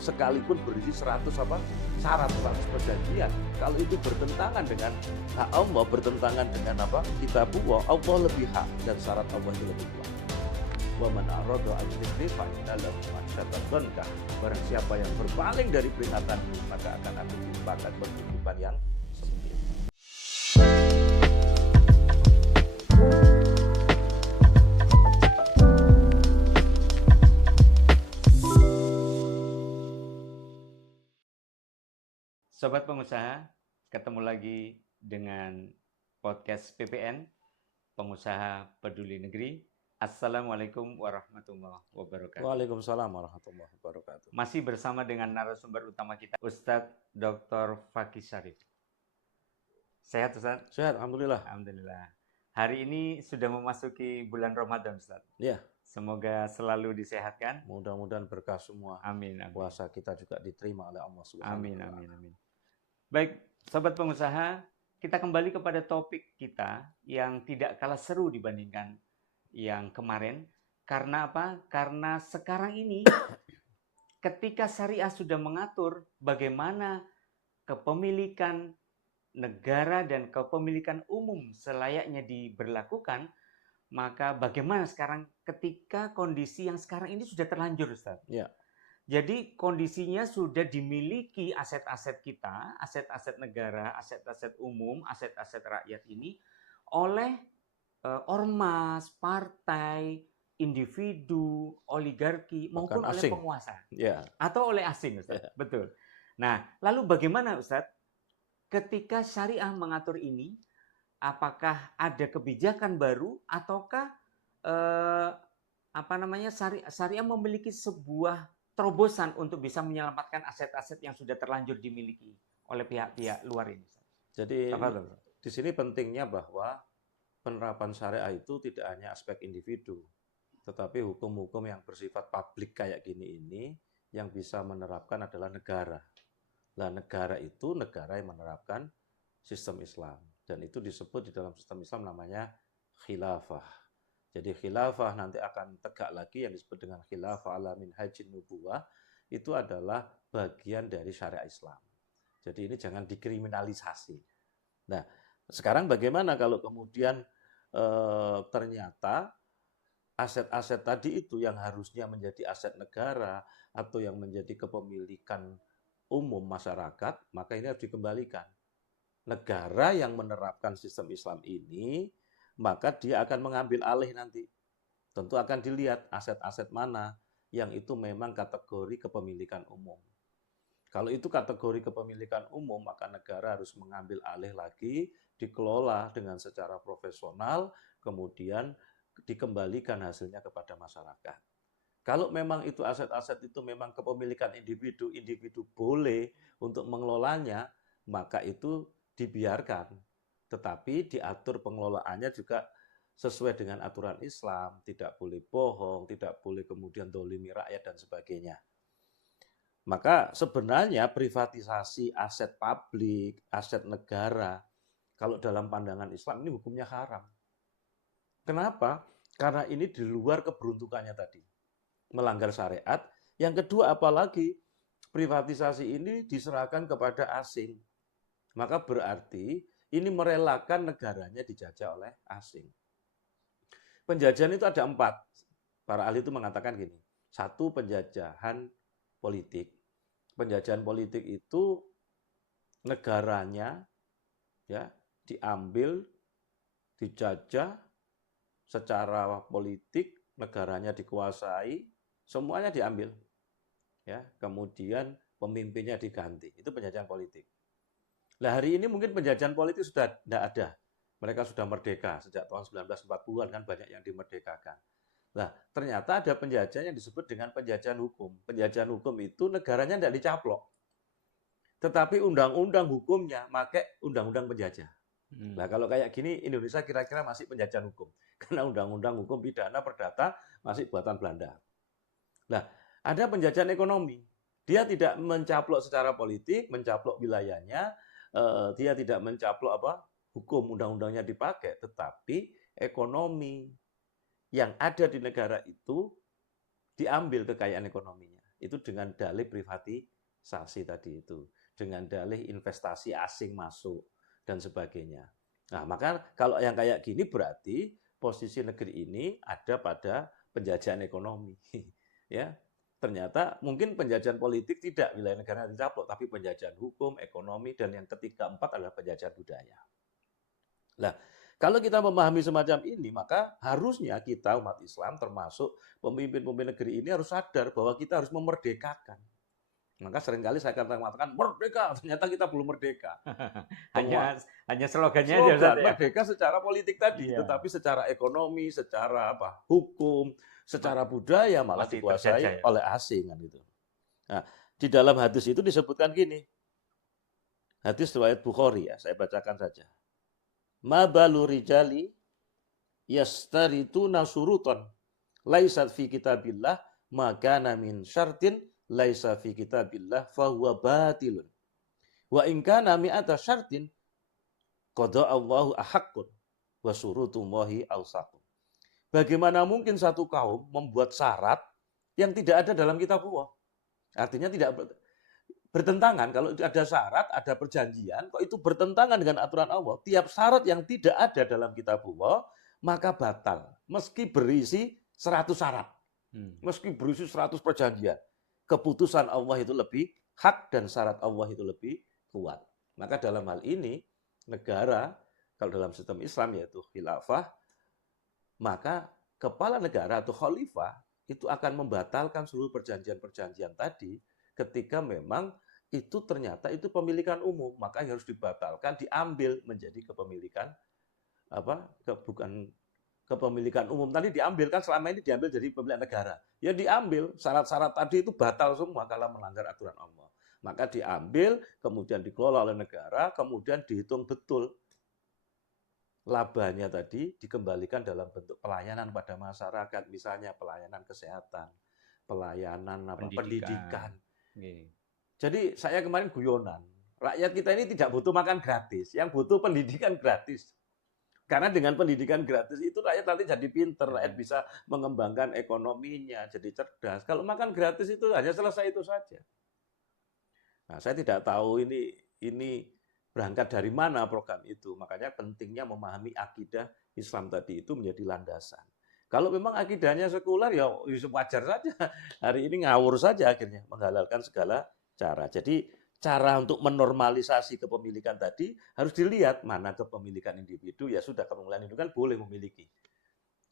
sekalipun berisi 100 syarat 100 perjanjian, kalau itu bertentangan dengan hak Allah, bertentangan dengan kitabullah, Allah lebih hak dan syarat Allah itu lebih kuat. Wa man arada an dzikri fa inna lahu ma'syatan dhanka. Barang siapa yang berpaling dari peringatanku, maka akan aku timpakan kehidupan yang sempit. Sobat pengusaha, ketemu lagi dengan podcast PPN, Pengusaha Peduli Negeri. Assalamualaikum warahmatullahi wabarakatuh. Waalaikumsalam warahmatullahi wabarakatuh. Masih bersama dengan narasumber utama kita, Ustadz Dr. Fakih Syarif. Sehat, Ustadz? Sehat, alhamdulillah. Alhamdulillah. Hari ini sudah memasuki bulan Ramadan, Ustadz. Ya. Semoga selalu disehatkan. Mudah-mudahan berkah semua. Amin, amin. Puasa kita juga diterima oleh Allah Subhanahu wa Amin, Ta'ala. amin, amin. Baik, sobat pengusaha, kita kembali kepada topik kita yang tidak kalah seru dibandingkan yang kemarin. Karena apa? Karena sekarang ini ketika syariah sudah mengatur bagaimana kepemilikan negara dan kepemilikan umum selayaknya diberlakukan, maka bagaimana sekarang ketika kondisi yang sekarang ini sudah terlanjur, Ustaz? Ya. Jadi kondisinya sudah dimiliki aset-aset kita, aset-aset negara, aset-aset umum, aset-aset rakyat ini oleh ormas, partai, individu, oligarki maupun oleh penguasa. Ya. Atau oleh asing, Ustaz. Ya. Betul. Nah, lalu bagaimana, Ustaz? Ketika syariah mengatur ini, apakah ada kebijakan baru ataukah syariah memiliki sebuah terobosan untuk bisa menyelamatkan aset-aset yang sudah terlanjur dimiliki oleh pihak-pihak luar ini? Jadi di sini pentingnya bahwa penerapan syariah itu tidak hanya aspek individu, tetapi hukum-hukum yang bersifat publik kayak gini ini yang bisa menerapkan adalah negara. Nah, negara itu negara yang menerapkan sistem Islam. Dan itu disebut di dalam sistem Islam namanya khilafah. Jadi khilafah nanti akan tegak lagi yang disebut dengan khilafah ala minhajin nubuwah, itu adalah bagian dari syariat Islam. Jadi ini jangan dikriminalisasi. Nah, sekarang bagaimana kalau kemudian ternyata aset-aset tadi itu yang harusnya menjadi aset negara atau yang menjadi kepemilikan umum masyarakat, maka ini harus dikembalikan. Negara yang menerapkan sistem Islam ini, maka dia akan mengambil alih nanti. Tentu akan dilihat aset-aset mana yang itu memang kategori kepemilikan umum. Kalau itu kategori kepemilikan umum, maka negara harus mengambil alih lagi, dikelola dengan secara profesional, kemudian dikembalikan hasilnya kepada masyarakat. Kalau memang itu aset-aset itu memang kepemilikan individu, individu boleh untuk mengelolanya, maka itu dibiarkan. Tetapi diatur pengelolaannya juga sesuai dengan aturan Islam, tidak boleh bohong, tidak boleh kemudian dolimi rakyat dan sebagainya. Maka sebenarnya privatisasi aset publik, aset negara, kalau dalam pandangan Islam ini hukumnya haram. Kenapa? Karena ini di luar keberuntukannya tadi. Melanggar syariat. Yang kedua, apalagi privatisasi ini diserahkan kepada asing. Maka berarti ini merelakan negaranya dijajah oleh asing. Penjajahan itu ada 4. Para ahli itu mengatakan gini. 1, penjajahan politik. Penjajahan politik itu negaranya ya diambil, dijajah secara politik, negaranya dikuasai, semuanya diambil. Ya, kemudian pemimpinnya diganti. Itu penjajahan politik. Nah, hari ini mungkin penjajahan politik sudah tidak ada. Mereka sudah merdeka sejak tahun 1940-an kan banyak yang dimerdekakan. Nah, ternyata ada penjajahan yang disebut dengan penjajahan hukum. Penjajahan hukum itu negaranya tidak dicaplok. Tetapi undang-undang hukumnya pakai undang-undang penjajah. Nah, kalau kayak gini Indonesia kira-kira masih penjajahan hukum. Karena undang-undang hukum pidana perdata masih buatan Belanda. Nah, ada penjajahan ekonomi. Dia tidak mencaplok secara politik, mencaplok wilayahnya, dia tidak mencaplok hukum undang-undangnya dipakai, tetapi ekonomi yang ada di negara itu diambil kekayaan ekonominya. itu dengan dalih privatisasi tadi itu, dengan dalih investasi asing masuk dan sebagainya. Nah, maka kalau yang kayak gini berarti posisi negeri ini ada pada penjajahan ekonomi. Ya, ternyata mungkin penjajahan politik tidak wilayah negara dicaplok, tapi penjajahan hukum, ekonomi, dan yang ketiga empat adalah penjajahan budaya. Nah, kalau kita memahami semacam ini, maka harusnya kita umat Islam termasuk pemimpin-pemimpin negeri ini harus sadar bahwa kita harus memerdekakan. Maka seringkali saya katakan merdeka, ternyata kita belum merdeka. Semua Hanya slogannya aja Ustaz slogan ya. merdeka secara politik tadi, Iya, tetapi secara ekonomi, secara apa, hukum, secara budaya malah masih dikuasai terjajah ya. oleh asing kan itu. Nah, di dalam hadis itu disebutkan gini. Hadis riwayat Bukhari ya, saya bacakan saja. Ma balu rijali yastarituna surutan laisat fi kitabillah ma kana min syartin laisa fi kitabillah fahuwa batilun. Wa in kana mi'ata syartin qada Allahu ahaqqun wa surutullahi awsaqun. Bagaimana mungkin satu kaum membuat syarat yang tidak ada dalam kitabullah? Artinya tidak bertentangan. Kalau ada syarat, ada perjanjian, kok itu bertentangan dengan aturan Allah. Tiap syarat yang tidak ada dalam kitabullah, maka batal. Meski berisi 100 syarat. Meski berisi 100 perjanjian. Keputusan Allah itu lebih hak dan syarat Allah itu lebih kuat. Maka dalam hal ini, negara, kalau dalam sistem Islam yaitu khilafah, maka kepala negara atau khalifah itu akan membatalkan seluruh perjanjian-perjanjian tadi ketika memang itu ternyata itu pemilikan umum, maka harus dibatalkan, diambil menjadi kepemilikan bukan kepemilikan umum tadi diambil kan selama ini diambil jadi pemilikan negara. Ya diambil, syarat-syarat tadi itu batal semua kalau melanggar aturan Allah. Maka diambil, kemudian dikelola oleh negara, kemudian dihitung betul labanya tadi dikembalikan dalam bentuk pelayanan pada masyarakat, misalnya pelayanan kesehatan, pelayanan pendidikan. Jadi saya kemarin guyonan, rakyat kita ini tidak butuh makan gratis, yang butuh pendidikan gratis. Karena dengan pendidikan gratis itu rakyat nanti jadi pinter, rakyat bisa mengembangkan ekonominya, jadi cerdas. Kalau makan gratis itu hanya selesai itu saja. Nah, saya tidak tahu ini berangkat dari mana program itu. Makanya pentingnya memahami akidah Islam tadi itu menjadi landasan. Kalau memang akidahnya sekuler ya wajar saja. Hari ini ngawur saja akhirnya menghalalkan segala cara. Jadi cara untuk menormalisasi kepemilikan tadi harus dilihat mana kepemilikan individu, ya sudah kepemilikan individu kan boleh memiliki.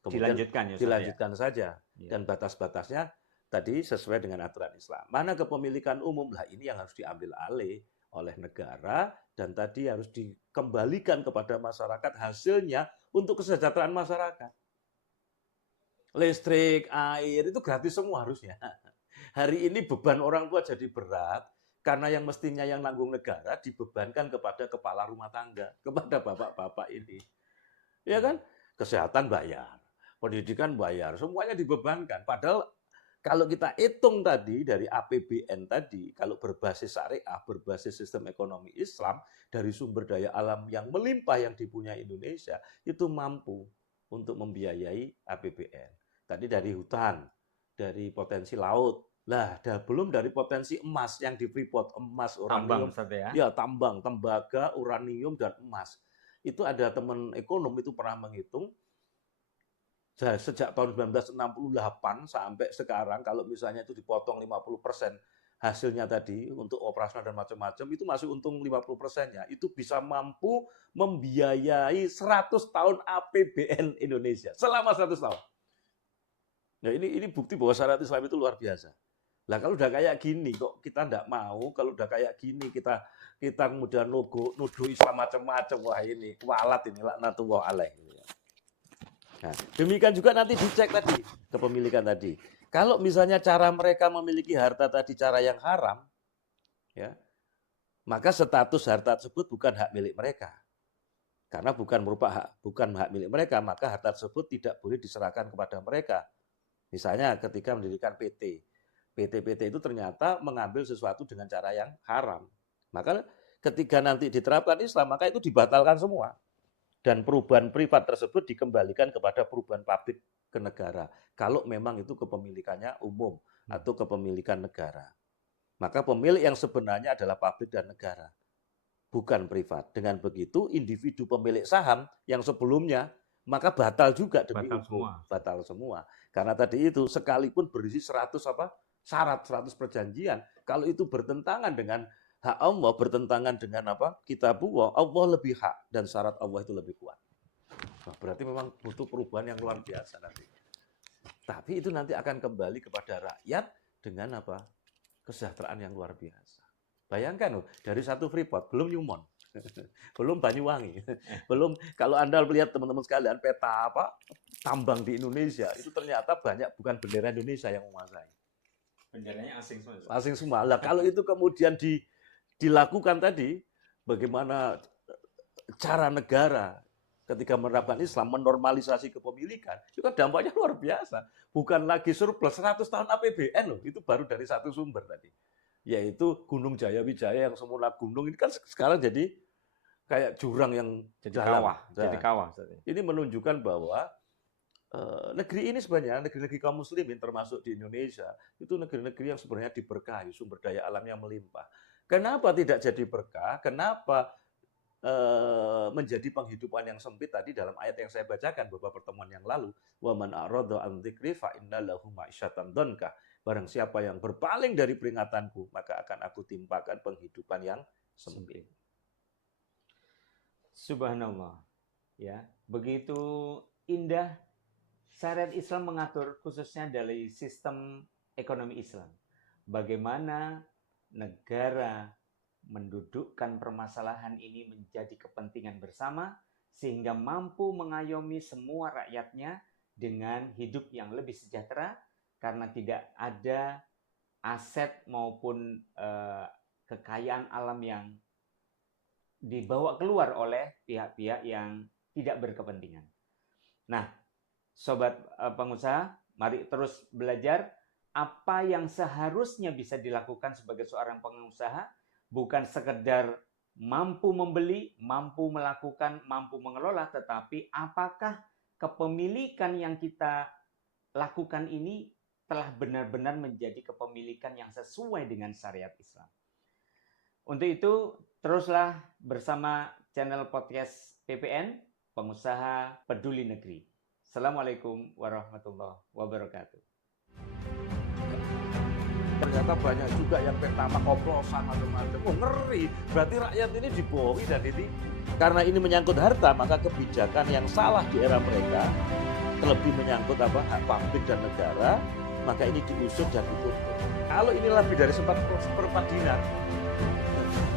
Kemudian dilanjutkan saja dan batas-batasnya tadi sesuai dengan aturan Islam. Mana kepemilikan umum, lah ini yang harus diambil alih oleh negara dan tadi harus dikembalikan kepada masyarakat hasilnya untuk kesejahteraan masyarakat. Listrik, air itu gratis semua harusnya. Hari ini beban orang tua jadi berat karena yang mestinya yang nanggung negara dibebankan kepada kepala rumah tangga, kepada bapak-bapak ini. Ya kan? Kesehatan bayar, pendidikan bayar, semuanya dibebankan. Padahal kalau kita hitung tadi dari APBN tadi, kalau berbasis syariah, berbasis sistem ekonomi Islam, dari sumber daya alam yang melimpah yang dipunyai Indonesia, itu mampu untuk membiayai APBN. Tadi dari hutan, dari potensi laut, lah, belum dari potensi emas yang di Freeport, emas, uranium, tambang, tembaga, uranium, dan emas. Itu ada teman ekonom itu pernah menghitung, sejak tahun 1968 sampai sekarang, kalau misalnya itu dipotong 50% hasilnya tadi untuk operasional dan macam-macam, itu masih untung 50%-nya. Itu bisa mampu membiayai 100 tahun APBN Indonesia selama 100 tahun. Nah, ini bukti bahwa syariat Islam itu luar biasa. Lah kalau udah kayak gini kok kita enggak mau, kalau udah kayak gini kita kemudian nuduh Islam macam-macam, wah ini kualat ini laknatullah alaih. Nah, demikian juga nanti dicek tadi kepemilikan tadi. Kalau misalnya cara mereka memiliki harta tadi cara yang haram, ya, maka status harta tersebut bukan hak milik mereka. Karena bukan hak milik mereka, maka harta tersebut tidak boleh diserahkan kepada mereka. Misalnya ketika mendirikan PT itu ternyata mengambil sesuatu dengan cara yang haram. Maka ketika nanti diterapkan Islam, maka itu dibatalkan semua. Dan perubahan privat tersebut dikembalikan kepada perubahan publik ke negara. Kalau memang itu kepemilikannya umum. atau kepemilikan negara. Maka pemilik yang sebenarnya adalah pabrik dan negara, bukan privat. Dengan begitu, individu pemilik saham yang sebelumnya maka batal juga demi Batal hukum, semua. batal semua. Karena tadi itu sekalipun berisi 100 syarat, 100 perjanjian, kalau itu bertentangan dengan hak Allah, bertentangan dengan kitabullah, Allah lebih hak dan syarat Allah itu lebih kuat. Nah, berarti memang butuh perubahan yang luar biasa nanti. Tapi itu nanti akan kembali kepada rakyat dengan kesejahteraan yang luar biasa. Bayangkan dari satu Freeport, belum Newmont, belum Banyuwangi, belum kalau Anda lihat teman-teman sekalian peta tambang di Indonesia, itu ternyata banyak bukan bendera Indonesia yang menguasai. Benderanya asing semua. Asing semua. Lah kalau itu kemudian dilakukan tadi, bagaimana cara negara ketika menerapkan Islam, menormalisasi kepemilikan, itu kan dampaknya luar biasa. Bukan lagi surplus 100 tahun APBN loh, itu baru dari satu sumber tadi. Yaitu Gunung Jayawijaya yang semula gunung, ini kan sekarang jadi kayak jurang yang Jadi dalam. kawah. Jadi kawah. Ini menunjukkan bahwa negeri ini sebenarnya, negeri-negeri kaum muslimin termasuk di Indonesia, itu negeri-negeri yang sebenarnya diberkahi, sumber daya alamnya melimpah. Kenapa tidak jadi berkah? Kenapa menjadi penghidupan yang sempit tadi dalam ayat yang saya bacakan beberapa pertemuan yang lalu, wa man a'rada an dzikri fa inna lahu ma'isyatan dhanka. Barang siapa yang berpaling dari peringatanku, maka akan aku timpakan penghidupan yang sempit. Subhanallah. Ya, begitu indah syariat Islam mengatur khususnya dari sistem ekonomi Islam. Bagaimana negara mendudukkan permasalahan ini menjadi kepentingan bersama sehingga mampu mengayomi semua rakyatnya dengan hidup yang lebih sejahtera karena tidak ada aset maupun kekayaan alam yang dibawa keluar oleh pihak-pihak yang tidak berkepentingan. Nah, sobat pengusaha, mari terus belajar apa yang seharusnya bisa dilakukan sebagai seorang pengusaha. Bukan sekedar mampu membeli, mampu melakukan, mampu mengelola, tetapi apakah kepemilikan yang kita lakukan ini telah benar-benar menjadi kepemilikan yang sesuai dengan syariat Islam. Untuk itu, teruslah bersama channel podcast PPN, Pengusaha Peduli Negeri. Assalamualaikum warahmatullahi wabarakatuh. Ternyata banyak juga yang pertama koplosan macam-macam. Oh, ngeri. Berarti rakyat ini dibohongi dan ditipu. Karena ini menyangkut harta, maka kebijakan yang salah di era mereka, terlebih menyangkut hak pabrik dan negara, maka ini diusut dan dituntut. Kalau ini lebih dari seperempat dinar,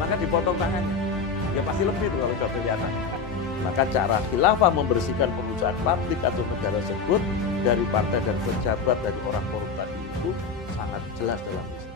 maka dipotong tangannya. Ya pasti lebih itu kalau sudah kelihatan. Maka cara khilafah membersihkan perusahaan pabrik atau negara tersebut dari partai dan pejabat dari orang korup tadi itu sangat jelas dalam Islam.